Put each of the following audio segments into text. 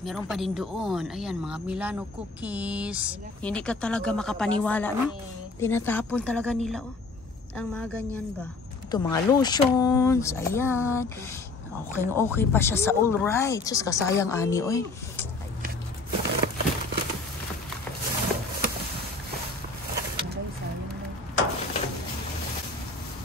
Meron pa din doon. Ayan, mga Milano cookies. Hindi ka talaga makapaniwala, no? Tinatapon talaga nila, oh. Ang mga ganyan ba? Ito, mga lotions. Ayan. Okay pa siya sa all right. Sus, kasayang ani, oy.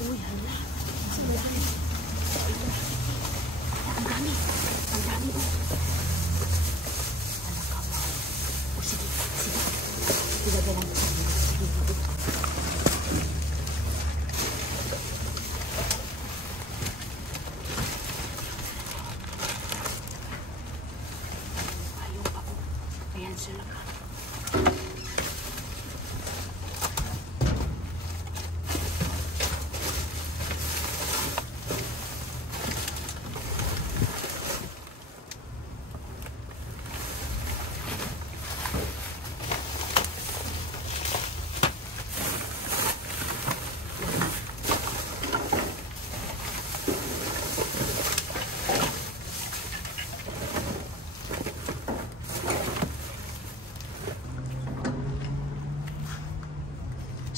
Uy, hala. Ang dami. Ang dami, oh. Ayan sila ka.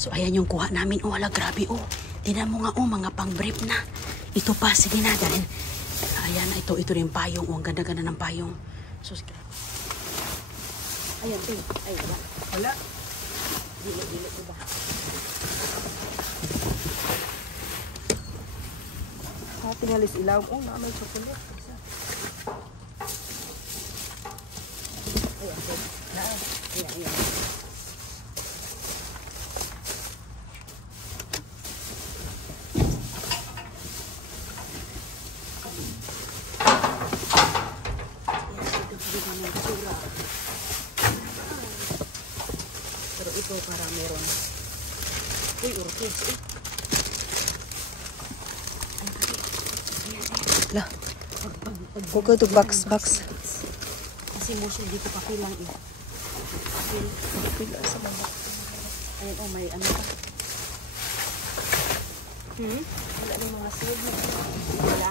So, ayan yung kuha namin. Oh, wala, grabe, oh. Tingnan mo nga, oh, mga pang-brief na. Ito pa, sige na, dahil. Ayan, ito rin payong. Oh, ang ganda-ganda ng payong. So, ayan, ito. Ay, wala. Wala. Dilo, diba? Tingalis ilaw. Oh, na may chocolate. Ayan. Pero ito para meron. Uy, orchids, eh. Lah. Huwag ito box. Kasi mo siya dito papilang, eh. Pila sa mga. Ayan, oh, may ano pa. Wala na yung mga silid na. Wala.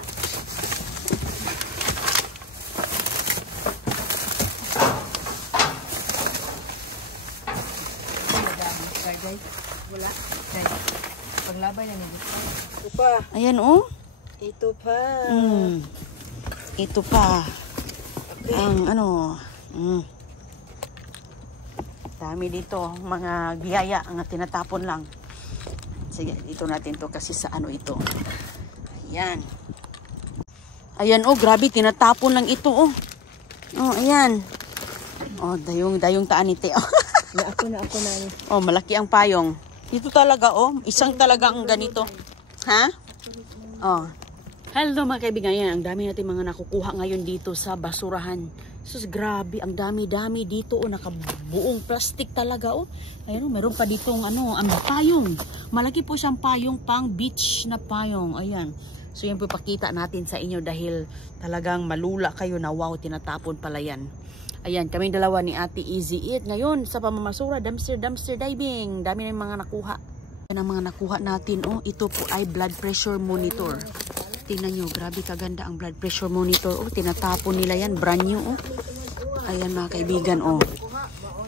Wala. Paglabay na nito. Ito pa. Ayan, oh. Ito pa. Ito pa. Okay. Ang ano. Dami dito. Mga biyaya nga tinatapon lang. Sige, dito natin to kasi sa ano ito. Ayan. Ayan, oh. Grabe, tinatapon lang ito, oh. Oh, ayan. Oh, dayong taan ite. Ako na. Oh, malaki ang payong. Dito talaga, oh. Isang talaga ang ganito. Ha? Oh. Hello mga kaibigan. Yan, ang dami natin mga nakukuha ngayon dito sa basurahan. Sus, grabe. Ang dami dito, oh. Nakabuong plastic talaga, oh. Ayan, oh. Meron pa dito ano, ang payong. Malaki po siyang payong, pang beach na payong. Ayan. So, yan po pakita natin sa inyo dahil talagang malula kayo na wow, tinatapon pala yan. Ayan, kaming dalawa ni Ate Easy Eat. Ngayon, sa pamamasura, dumpster diving. Dami na yung mga nakuha. Yan ang mga nakuha natin. Oh, ito po ay blood pressure monitor. Tingnan nyo, grabe kaganda ang blood pressure monitor. Oh, tinatapon nila yan. Brand new, oh. Ayan mga kaibigan, oh.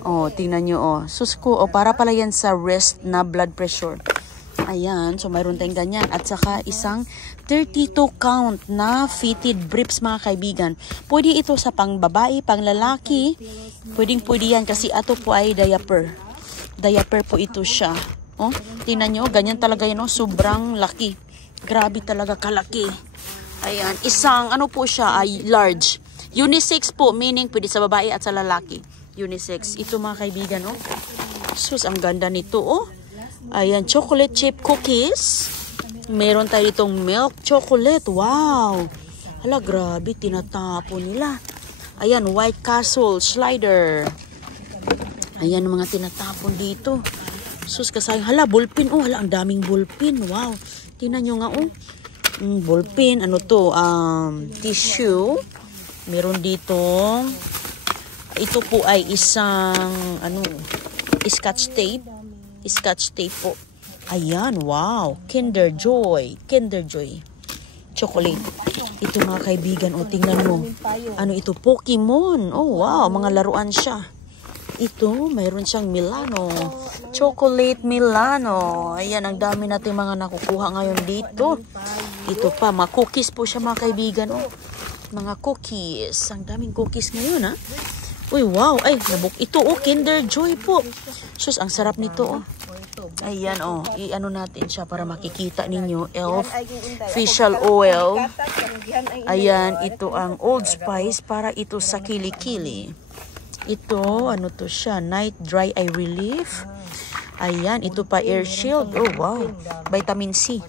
Oh, tingnan nyo, oh. Susko, oh, para pala yan sa wrist na blood pressure. Ayan, so mayroon tayong ganyan. At saka isang 32 count na fitted briefs mga kaibigan. Pwede ito sa pang babae, pang lalaki. Pwede yan kasi ito po ay diaper. Diaper po ito siya. Oh, tingnan nyo, ganyan talaga yun, oh. Sobrang laki. Grabe talaga kalaki. Ayan, isang ano po siya ay large. Unisex po, meaning pwede sa babae at sa lalaki. Unisex. Ito mga kaibigan, oh. Sus, ang ganda nito, oh. Ayan, chocolate chip cookies. Meron tayo ditong milk chocolate. Wow. Hala, grabe, tinatapon nila. Ayan, White Castle slider. Ayan, mga tinatapon dito. Sus, kasayang. Hala, ballpen. Oh, hala, ang daming ballpen. Wow. Tingnan nyo nga, oh. Ballpen, ano to? Tissue. Meron ditong. Ito po ay isang, ano, scotch tape. Scotch tape po. Ayan, wow. Kinder Joy. chocolate. Ito mga kaibigan, o tingnan mo. Ano ito? Pokemon. Oh wow, mga laruan siya. Ito, mayroon siyang Milano. Chocolate Milano. Ayan, ang dami natin mga nakukuha ngayon dito. Ito pa, mga cookies po siya mga kaibigan. Oh. Mga cookies. Ang daming cookies ngayon, ha? Uy, wow. Ay, nabuk. Ito, oh, Kinder Joy po. Sus, ang sarap nito, oh. Ayan, oh. I-ano natin siya para makikita ninyo. Elf Facial Oil. Ayan, ito ang Old Spice para ito sa kilikili. Ito, ano to siya? Night Dry Eye Relief. Ayan, ito pa Air Shield. Oh, wow. Vitamin C.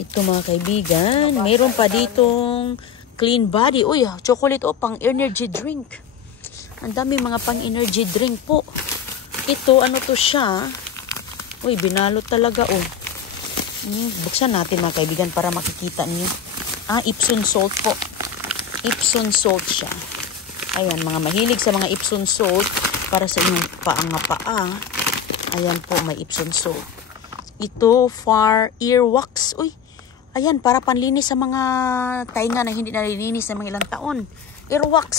Ito mga kaibigan. Mayroon pa ditong Clean Body. Uy, chocolate o pang energy drink. Ang dami mga pang energy drink po. Ito, ano to siya? Uy, binalot talaga oh. Buksan natin mga kaibigan para makikita niyo. Epsom salt po. Epsom salt siya. Ayan, mga mahilig sa mga Epsom salt para sa inyong paa. Ayan po, may Epsom salt. Ito, Far Earwax. Uy, ayan, para panlinis sa mga tainga na hindi nalilinis sa mga ilang taon. Earwax.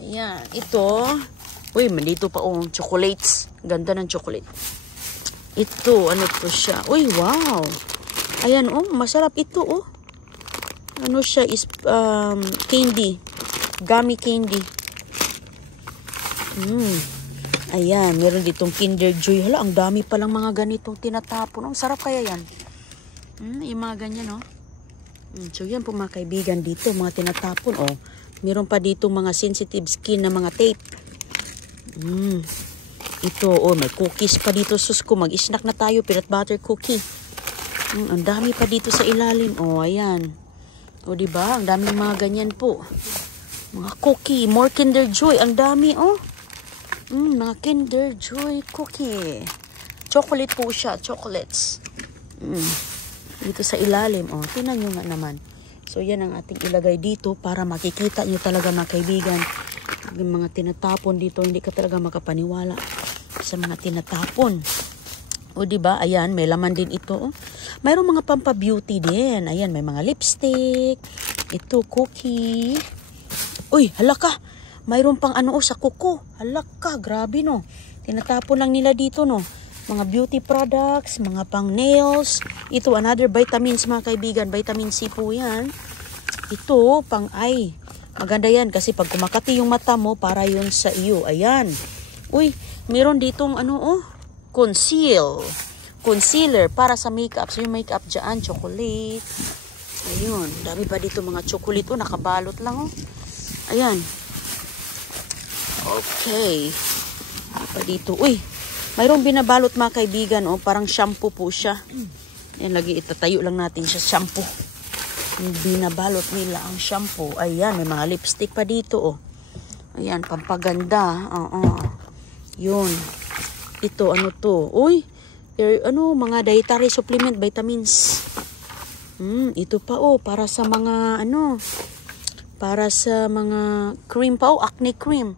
Ayan, ito. Uy, malito pa oh, chocolates. Ganda ng chocolate. Ito, ano to siya? Uy, wow. Ayan, oh, masarap ito, oh. Ano siya is candy. Gummy candy. Ayan, meron ditong Kinder Joy. Hala, ang dami palang mga ganitong tinatapon. Ang sarap kaya yan. Yung mga ganyan, oh. So, yan po mga kaibigan dito, mga tinatapon, oh. Meron pa ditong mga sensitive skin na mga tape. Ito, oh, may cookies pa dito. Sus ko, mag-snack na tayo. Peanut butter cookie. Ang dami pa dito sa ilalim. Oh, ayan. O, diba? Ang daming mga ganyan po. Mga cookie. More Kinder Joy. Ang dami, oh. Mga Kinder Joy cookie. Chocolate po siya. Chocolates. Dito sa ilalim, oh. Tingnan nyo nga naman. So, yan ang ating ilagay dito para makikita nyo talaga mga kaibigan. Yung mga tinatapon dito, hindi ka talaga makapaniwala sa mga tinatapon. O diba, ayan, may laman din ito. Oh. Mayroong mga pampa-beauty din. Ayan, may mga lipstick. Ito, cookie. Uy, halaka. Mayroon pang ano sa kuko. Halaka, grabe no. Tinatapon lang nila dito no. Mga beauty products, mga pang nails. Ito, another vitamins mga kaibigan. Vitamin C po yan. Ito, pang eye. Maganda yan kasi pag kumakati yung mata mo, para yun sa iyo. Ayan. Uy, meron ditong ano oh, concealer para sa makeup. So yung makeup dyan, chocolate. Ayun, dami pa dito mga chocolate oh, nakabalot lang oh. Ayan. Okay. Pa dito. Uy, mayroong binabalot mga kaibigan oh, parang shampoo po siya. Yan, lagi itatayo lang natin siya, shampoo. Binabalot nila ang shampoo. Ayan, may mga lipstick pa dito oh. Ayan, pampaganda. Yun. Ito, ano to? Uy, mga dietary supplement, vitamins. Ito pa oh, para sa mga para sa mga cream pa oh, acne cream.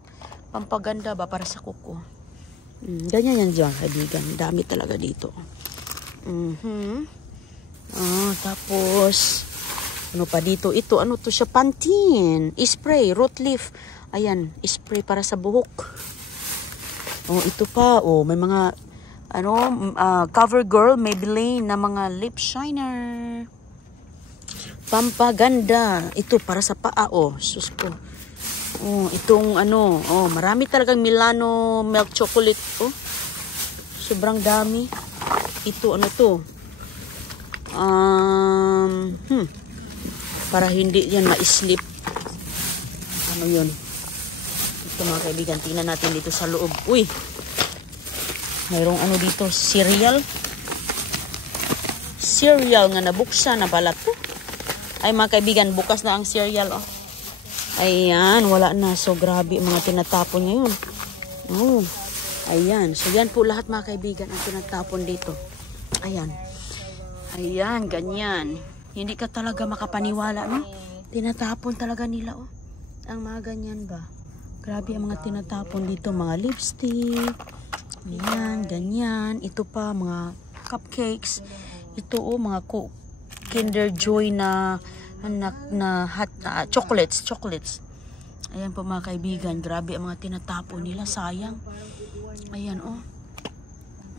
Pampaganda ba para sa kuko. Ganyan yan dyan, kaibigan. Dami talaga dito. Tapos ano pa dito? Ito, ano to siya? Pantene. Spray, root leaf. Ayan, spray para sa buhok. Oh, ito pa. Oh, may mga CoverGirl, Maybelline na mga lip shiner. Pampaganda. Ito para sa paa. Oh, sus ko. Oh, itong marami talagang Milano milk chocolate. Oh, sobrang dami. Ito, ano to? Para hindi yan ma-slip. Ano yun? Ito mga kaibigan, tingnan natin dito sa loob. Uy! Mayroong ano dito, cereal. Cereal nga nabuksan na balat to. Ay mga kaibigan, bukas na ang cereal. Oh. Ayan, wala na. So grabe mga tinatapon ngayon. Oh, ayan. So yan po lahat mga kaibigan ang tinatapon dito. Ayan. Ayan, ganyan. Hindi ka talaga makapaniwala, no? Tinatapon talaga nila, oh. Ang mga ganyan ba? Grabe ang mga tinatapon dito. Mga lipstick. Ayan, ganyan. Ito pa, mga cupcakes. Ito, oh, mga Kinder Joy na hot, chocolates. Ayan po mga kaibigan, grabe ang mga tinatapon nila, sayang. Ayan oh.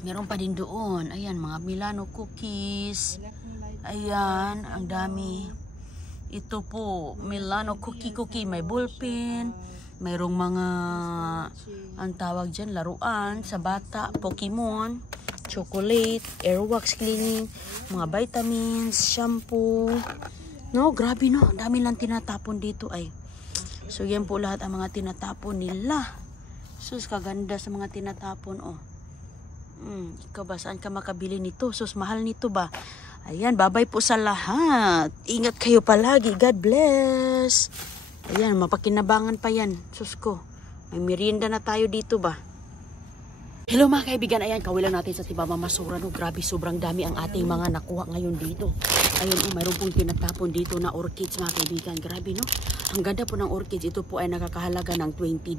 Meron pa din doon. Ayan, mga Milano cookies. Ayan, ang dami. Ito po, Milano cookie. May ballpen. Mayroong mga, ang tawag dyan, laruan sa bata. Pokemon, chocolate, airwax cleaning, mga vitamins, shampoo. No, grabe no. Ang dami lang tinatapon dito ay. So, yan po lahat ang mga tinatapon nila. Sus, kaganda sa mga tinatapon oh. Ikaw ba, saan ka makabili nito? Sus, mahal nito ba? Ayan, babay po sa lahat. Ingat kayo palagi. God bless. Ayan, mapakinabangan pa yan. Sus ko, may merienda na tayo dito ba? Hello mga kaibigan, ayan, kawilan natin sa Tiba Mamasura. No? Grabe, sobrang dami ang ating mga nakuha ngayon dito. Ayan, mayroon pong tinatapon dito na orchids mga kaibigan. Grabe, no? Ang ganda po ng orchids. Ito po ay nakakahalaga ng $20.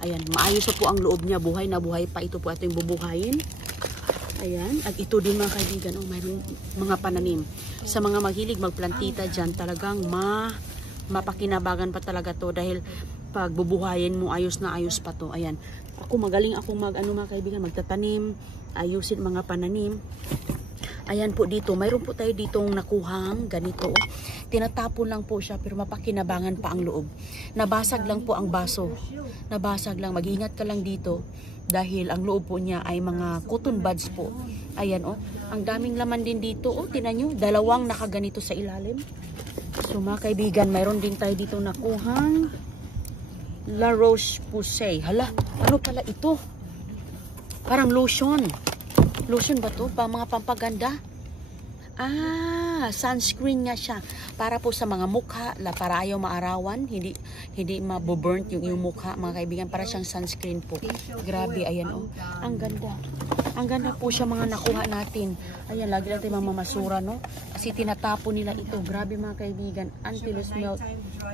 Ayan, maayos po ang loob niya. Buhay na buhay pa. Ito po ating bubuhayin. Ayan. At ito din mga kaibigan. Oh, mayroong mga pananim. Sa mga mahilig magplantita dyan, talagang mapakinabangan pa talaga to. Dahil pag bubuhayin mo, ayos na ayos pa to. Ayan. Ako magaling akong mga kaibigan, magtatanim. Ayusin mga pananim. Ayan po dito. Mayroon po tayo ditong nakuhang ganito. Tinatapon lang po siya pero mapakinabangan pa ang loob. Nabasag lang po ang baso. Nabasag lang. Mag-ingat ka lang dito dahil ang loob po niya ay mga cotton buds po. Ayan oh. Ang daming laman din dito. Oh, tinan nyo. Dalawang nakaganito sa ilalim. So mga kaibigan, mayroon din tayo dito nakuhang La Roche-Posay. Hala, ano pala ito? Parang lotion. Lotion ba to? Mga pampaganda? Sunscreen nga siya. Para po sa mga mukha, para ayaw maarawan, hindi maboburnt yung iyong mukha, mga kaibigan. Para siyang sunscreen po. Grabe, ayan oh. Ang ganda. Ang ganda po siya mga nakuha natin. Ayan, lagi natin mamamasura, no? Kasi tinatapon nila ito. Grabe mga kaibigan. Anti-loose milk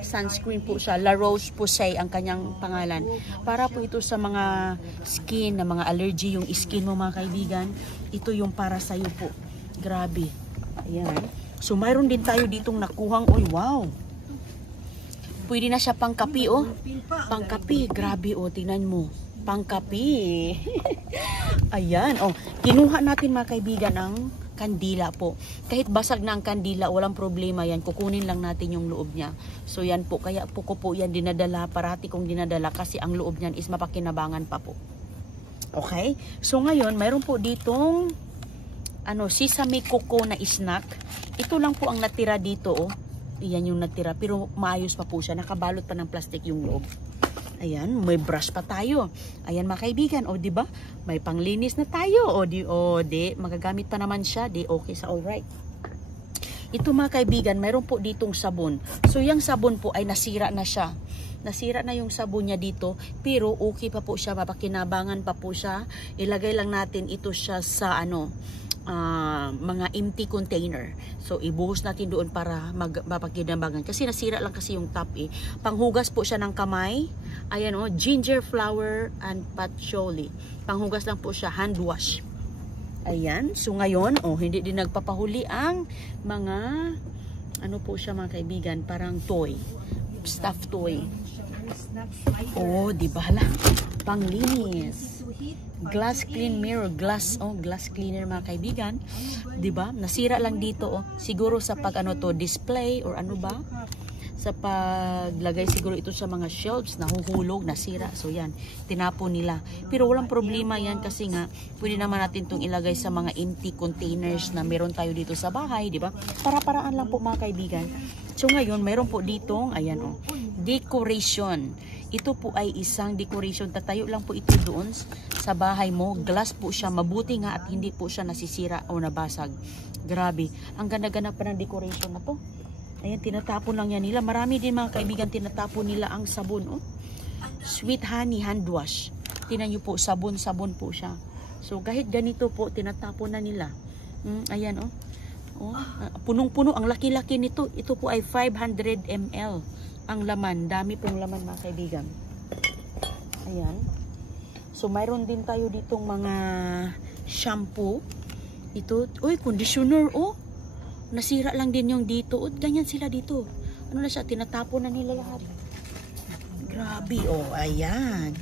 sunscreen po siya. La Roche-Posay ang kanyang pangalan. Para po ito sa mga skin, na mga allergy yung skin mo mga kaibigan. Ito yung para sa'yo po. Grabe. Ayan. So, mayroon din tayo ditong nakuhang, wow. Pwede na siya pangkapi, oh. Pangkapi. Grabe, oh. Tingnan mo. Pangkapi. Ayan, oh. Kinuha natin mga kaibigan ng kandila po. Kahit basag na ang kandila, walang problema yan. Kukunin lang natin yung loob niya. So, yan po. Kaya po ko po yan dinadala. Parati kong dinadala kasi ang loob niyan is mapakinabangan pa po. Okay? So, ngayon, mayroon po ditong sesame coco na snack. Ito lang po ang natira dito, oh. Iyan yung natira, pero maayos pa po siya. Nakabalot pa ng plastic yung loob. Ayan, may brush pa tayo. Ayan mga kaibigan, o di ba? May panglinis na tayo. O di, magagamit pa naman siya. Di, okay sa alright. Ito mga kaibigan, mayroon po ditong sabon. So, yung sabon po ay nasira na siya. Nasira na yung sabon niya dito, pero okay pa po siya, mapakinabangan pa po siya. Ilagay lang natin ito siya sa mga empty container. So, ibuhos natin doon para mapakinabangan. Kasi nasira lang kasi yung top eh. Panghugas po siya ng kamay. Ayan oh, ginger flower and patchouli. Panghugas lang po siya, hand wash. Ayan. So, ngayon, hindi din nagpapahuli ang mga, po siya mga kaibigan, parang toy. Stuffed toy. Oh, di ba hala? Panglinis. Glass clean mirror, glass cleaner mga kaibigan. 'Di ba? Nasira lang dito oh. Siguro sa pag display or sa paglagay siguro ito sa mga shelves, nahuhulog, nasira. So yan, tinapon nila. Pero walang problema yan kasi nga pwede naman natin itong ilagay sa mga empty containers na meron tayo dito sa bahay, 'di ba? Para-paraan lang po mga kaibigan. So ngayon, meron po ditong ayan oh, decoration. Ito po ay isang decoration. Tatayo lang po ito doon sa bahay mo. Glass po siya. Mabuti nga at hindi po siya nasisira o nabasag. Grabe. Ang ganda-ganda pa ng decoration na to. Ayan, tinatapon lang yan nila. Marami din mga kaibigan, tinatapon nila ang sabon. Oh. Sweet honey hand wash. Tingnan nyo po, sabon-sabon po siya. So, kahit ganito po, tinatapon na nila. Ayan, oh. Punong-puno. Ang laki-laki nito. Ito po ay 500 ml. Ang laman, dami pong laman mga kaibigan. Ayan. So, mayroon din tayo ditong mga shampoo. Ito, conditioner, oh. Nasira lang din yung dito. O, ganyan sila dito. Ano na siya? Tinatapon na nila lahat. Grabe. Oh, ayan.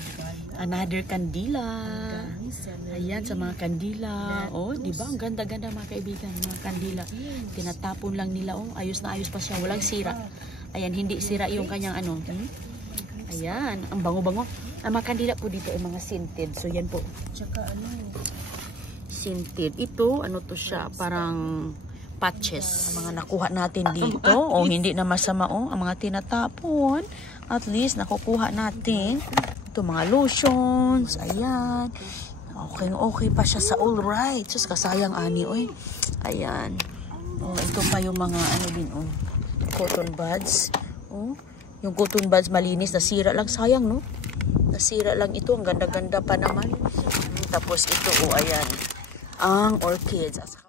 Another kandila. Ayan, sa mga kandila. Oh, di ba? Ang ganda-ganda mga kaibigan. Mga kandila. Tinatapon lang nila. Oh, ayos na ayos pa siya. Walang sira. Ayan, hindi sira yung kanyang ano. Ayan, ang bango-bango. Ang mga kandila po dito ay mga scented. So, yan po. Tsaka ano? Scented. Ito, ano to siya? Parang patches. Mga nakuha natin dito. O, hindi na masama. O, ang mga tinatapon. At least, nakukuha natin. Ito, mga lotions. Ayan. Okay pa siya sa all right. Sus, kasayang ani, oy. Ayan. O, ito pa yung mga ano din, o. Cotton buds. O, yung cotton buds malinis. Nasira lang. Sayang, no? Nasira lang ito. Ang ganda-ganda pa naman. Tapos ito, o, ayan. Ang orchids.